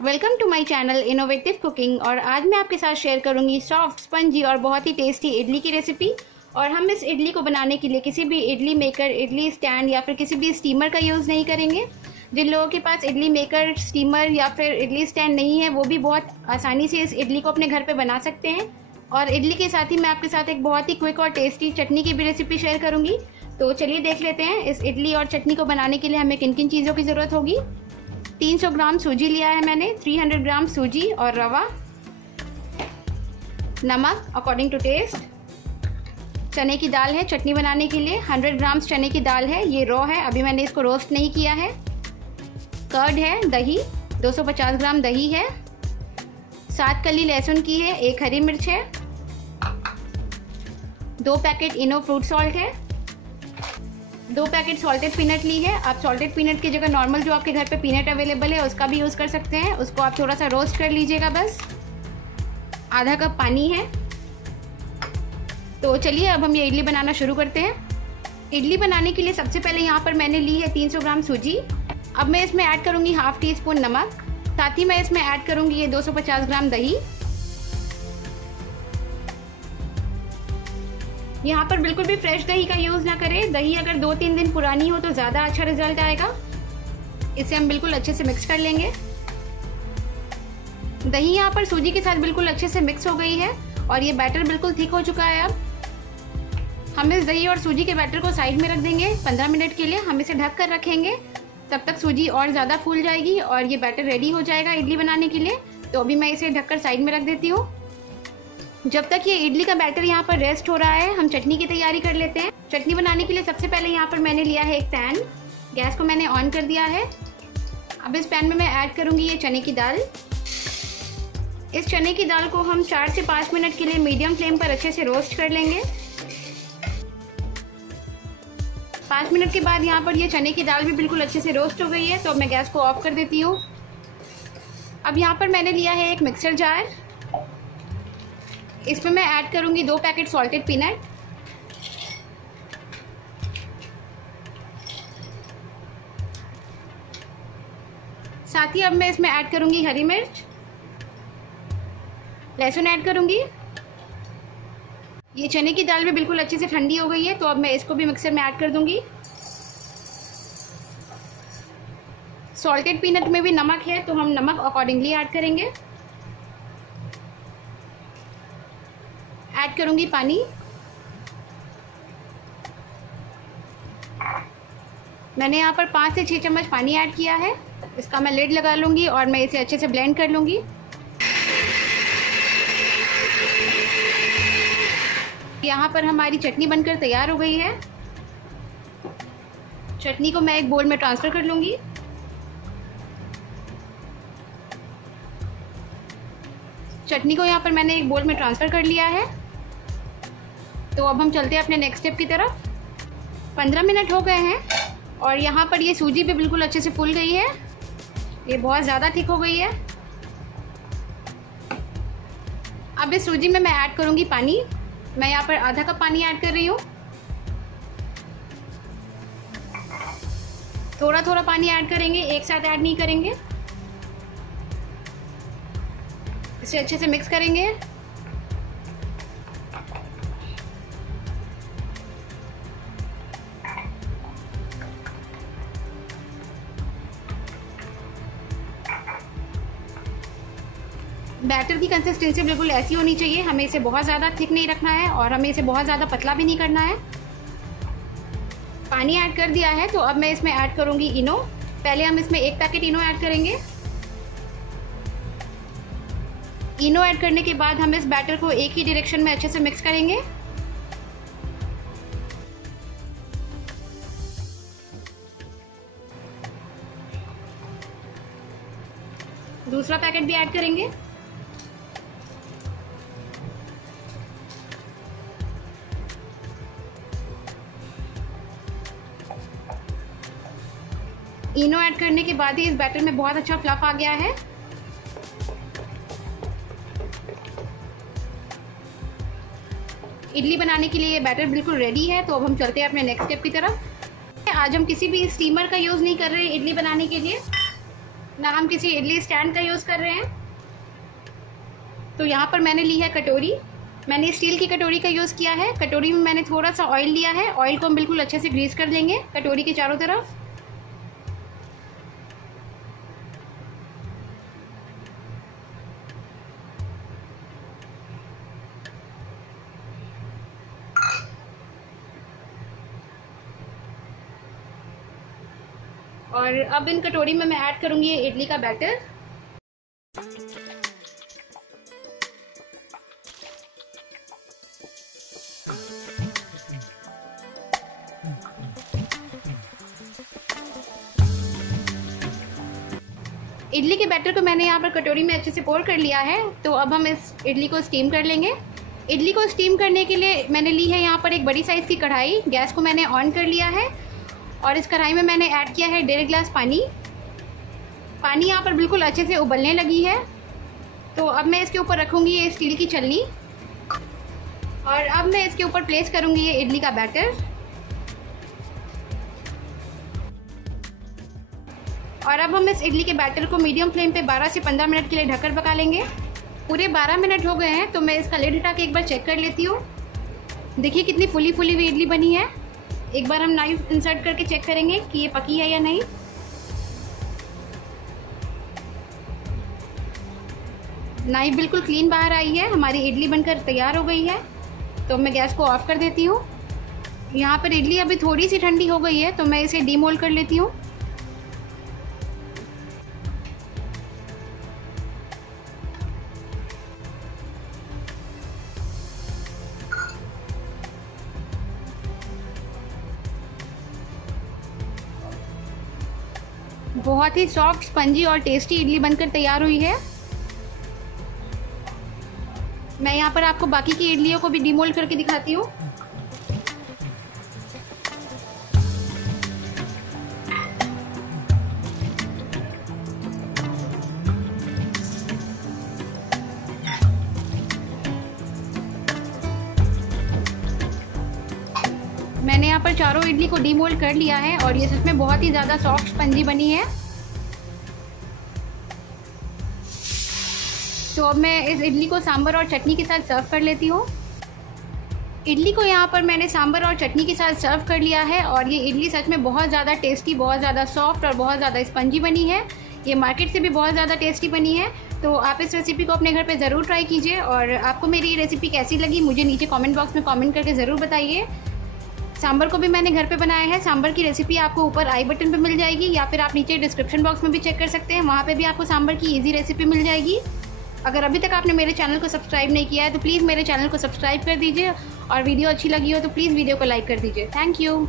Welcome to my channel innovative cooking. और आज मैं आपके साथ शेयर करूंगी सॉफ्ट स्पंजी और बहुत ही टेस्टी इडली की रेसिपी। और हम इस इडली को बनाने के लिए किसी भी इडली मेकर, इडली स्टैंड या फिर किसी भी स्टीमर का यूज़ नहीं करेंगे। जिन लोगों के पास इडली मेकर, स्टीमर या फिर इडली स्टैंड नहीं है वो भी बहुत आसानी से इस इडली को अपने घर पर बना सकते हैं। और इडली के साथ ही मैं आपके साथ एक बहुत ही क्विक और टेस्टी चटनी की भी रेसिपी शेयर करूँगी। तो चलिए देख लेते हैं इस इडली और चटनी को बनाने के लिए हमें किन किन चीज़ों की ज़रूरत होगी। 300 ग्राम सूजी लिया है मैंने, 300 ग्राम सूजी और रवा, नमक अकॉर्डिंग टू टेस्ट, चने की दाल है चटनी बनाने के लिए 100 ग्राम चने की दाल है, ये रॉ है, अभी मैंने इसको रोस्ट नहीं किया है। कर्ड है, दही 250 ग्राम दही है, 7 कली लहसुन की है, 1 हरी मिर्च है, 2 पैकेट इनो फ्रूट सॉल्ट है, 2 पैकेट सॉल्टेड पीनट ली है। आप सॉल्टेड पीनट की जगह नॉर्मल जो आपके घर पे पीनट अवेलेबल है उसका भी यूज़ कर सकते हैं। उसको आप थोड़ा सा रोस्ट कर लीजिएगा बस। आधा कप पानी है। तो चलिए अब हम ये इडली बनाना शुरू करते हैं। इडली बनाने के लिए सबसे पहले यहाँ पर मैंने ली है 300 ग्राम सूजी। अब मैं इसमें ऐड करूँगी हाफ टी स्पून नमक, साथ ही मैं इसमें ऐड करूँगी ये 250 ग्राम दही। यहाँ पर बिल्कुल भी फ्रेश दही का यूज़ ना करें। दही अगर 2-3 दिन पुरानी हो तो ज़्यादा अच्छा रिजल्ट आएगा। इसे हम बिल्कुल अच्छे से मिक्स कर लेंगे। दही यहाँ पर सूजी के साथ बिल्कुल अच्छे से मिक्स हो गई है और ये बैटर बिल्कुल थिक हो चुका है। अब हम इस दही और सूजी के बैटर को साइड में रख देंगे 15 मिनट के लिए। हम इसे ढक कर रखेंगे, तब तक सूजी और ज़्यादा फूल जाएगी और ये बैटर रेडी हो जाएगा इडली बनाने के लिए। तो अभी मैं इसे ढककर साइड में रख देती हूँ। जब तक ये इडली का बैटर यहाँ पर रेस्ट हो रहा है हम चटनी की तैयारी कर लेते हैं। चटनी बनाने के लिए सबसे पहले यहाँ पर मैंने लिया है एक पैन, गैस को मैंने ऑन कर दिया है। अब इस पैन में मैं ऐड करूँगी ये चने की दाल। इस चने की दाल को हम 4 से 5 मिनट के लिए मीडियम फ्लेम पर अच्छे से रोस्ट कर लेंगे। 5 मिनट के बाद यहाँ पर ये चने की दाल भी बिल्कुल अच्छे से रोस्ट हो गई है। तो अब मैं गैस को ऑफ कर देती हूँ। अब यहाँ पर मैंने लिया है एक मिक्सर जार। इसमें मैं ऐड करूंगी 2 पैकेट सॉल्टेड पीनट, साथ ही अब मैं इसमें ऐड करूंगी हरी मिर्च, लहसुन ऐड करूंगी। ये चने की दाल भी बिल्कुल अच्छे से ठंडी हो गई है तो अब मैं इसको भी मिक्सर में ऐड कर दूंगी। सॉल्टेड पीनट में भी नमक है तो हम नमक अकॉर्डिंगली ऐड करेंगे। ऐड करूंगी पानी। मैंने यहाँ पर 5 से 6 चम्मच पानी ऐड किया है। इसका मैं लिड लगा लूँगी और मैं इसे अच्छे से ब्लेंड कर लूँगी। यहाँ पर हमारी चटनी बनकर तैयार हो गई है। चटनी को मैं एक बोल में ट्रांसफ़र कर लूँगी। चटनी को यहाँ पर मैंने एक बोल में ट्रांसफ़र कर लिया है। तो अब हम चलते हैं अपने नेक्स्ट स्टेप की तरफ। 15 मिनट हो गए हैं और यहाँ पर ये सूजी भी बिल्कुल अच्छे से फूल गई है। ये बहुत ज़्यादा थिक हो गई है। अब इस सूजी में मैं ऐड करूँगी पानी। मैं यहाँ पर आधा कप पानी ऐड कर रही हूँ। थोड़ा थोड़ा पानी ऐड करेंगे, एक साथ ऐड नहीं करेंगे। इसे अच्छे से मिक्स करेंगे। बैटर की कंसिस्टेंसी बिल्कुल ऐसी होनी चाहिए। हमें इसे बहुत ज़्यादा थिक नहीं रखना है और हमें इसे बहुत ज़्यादा पतला भी नहीं करना है। पानी ऐड कर दिया है तो अब मैं इसमें ऐड करूँगी इनो। पहले हम इसमें 1 पैकेट इनो ऐड करेंगे। इनो ऐड करने के बाद हम इस बैटर को एक ही डायरेक्शन में अच्छे से मिक्स करेंगे। दूसरा पैकेट भी ऐड करेंगे। इनो ऐड करने के बाद ही इस बैटर में बहुत अच्छा फ्लफ आ गया है। इडली बनाने के लिए ये बैटर बिल्कुल रेडी है। तो अब हम चलते हैं अपने नेक्स्ट स्टेप की तरफ। आज हम किसी भी स्टीमर का यूज़ नहीं कर रहे इडली बनाने के लिए। ना हम किसी इडली स्टैंड का यूज़ कर रहे हैं। तो यहाँ पर मैंने ली है कटोरी। मैंने स्टील की कटोरी का यूज़ किया है। कटोरी में मैंने थोड़ा सा ऑयल लिया है। ऑयल को हम बिल्कुल अच्छे से ग्रीस कर लेंगे कटोरी के चारों तरफ। और अब इन कटोरी में मैं ऐड करूँगी ये इडली का बैटर। इडली के बैटर को मैंने यहाँ पर कटोरी में अच्छे से पोर कर लिया है। तो अब हम इस इडली को स्टीम कर लेंगे। इडली को स्टीम करने के लिए मैंने ली है यहाँ पर एक बड़ी साइज़ की कढ़ाई। गैस को मैंने ऑन कर लिया है और इस कढ़ाई में मैंने ऐड किया है 1.5 गिलास पानी। पानी यहाँ पर बिल्कुल अच्छे से उबलने लगी है। तो अब मैं इसके ऊपर रखूँगी ये स्टील की छलनी और अब मैं इसके ऊपर प्लेस करूँगी ये इडली का बैटर। और अब हम इस इडली के बैटर को मीडियम फ्लेम पे 12 से 15 मिनट के लिए ढककर पका लेंगे। पूरे 12 मिनट हो गए हैं। तो मैं इसका लिड हटा के एक बार चेक कर लेती हूँ। देखिए कितनी फुली हुई इडली बनी है। एक बार हम नाइफ इंसर्ट करके चेक करेंगे कि ये पकी है या नहीं। नाइफ बिल्कुल क्लीन बाहर आई है। हमारी इडली बनकर तैयार हो गई है। तो मैं गैस को ऑफ कर देती हूँ। यहाँ पर इडली अभी थोड़ी सी ठंडी हो गई है तो मैं इसे डीमोल्ड कर लेती हूँ। बहुत ही सॉफ्ट, स्पंजी और टेस्टी इडली बनकर तैयार हुई है। मैं यहाँ पर आपको बाकी की इडलियों को भी डीमोल्ड करके दिखाती हूँ। मैंने यहाँ पर चारों इडली को डीमोल्ड कर लिया है और ये सच में बहुत ही ज़्यादा सॉफ्ट स्पंजी बनी है। तो अब मैं इस इडली को सांभर और चटनी के साथ सर्व कर लेती हूँ। इडली को यहाँ पर मैंने सांभर और चटनी के साथ सर्व कर लिया है और ये इडली सच में बहुत ज़्यादा टेस्टी, बहुत ज़्यादा सॉफ्ट और बहुत ज़्यादा स्पंजी बनी है। ये मार्केट से भी बहुत ज़्यादा टेस्टी बनी है। तो आप इस रेसिपी को अपने घर पे ज़रूर ट्राई कीजिए। और आपको मेरी ये रेसिपी कैसी लगी मुझे नीचे कमेंट बॉक्स में कमेंट करके ज़रूर बताइए। सांभर को भी मैंने घर पे बनाया है। सांभर की रेसिपी आपको ऊपर आई बटन पे मिल जाएगी या फिर आप नीचे डिस्क्रिप्शन बॉक्स में भी चेक कर सकते हैं। वहाँ पे भी आपको सांभर की इजी रेसिपी मिल जाएगी। अगर अभी तक आपने मेरे चैनल को सब्सक्राइब नहीं किया है तो प्लीज़ मेरे चैनल को सब्सक्राइब कर दीजिए और वीडियो अच्छी लगी हो तो प्लीज़ वीडियो को लाइक कर दीजिए। Thank you.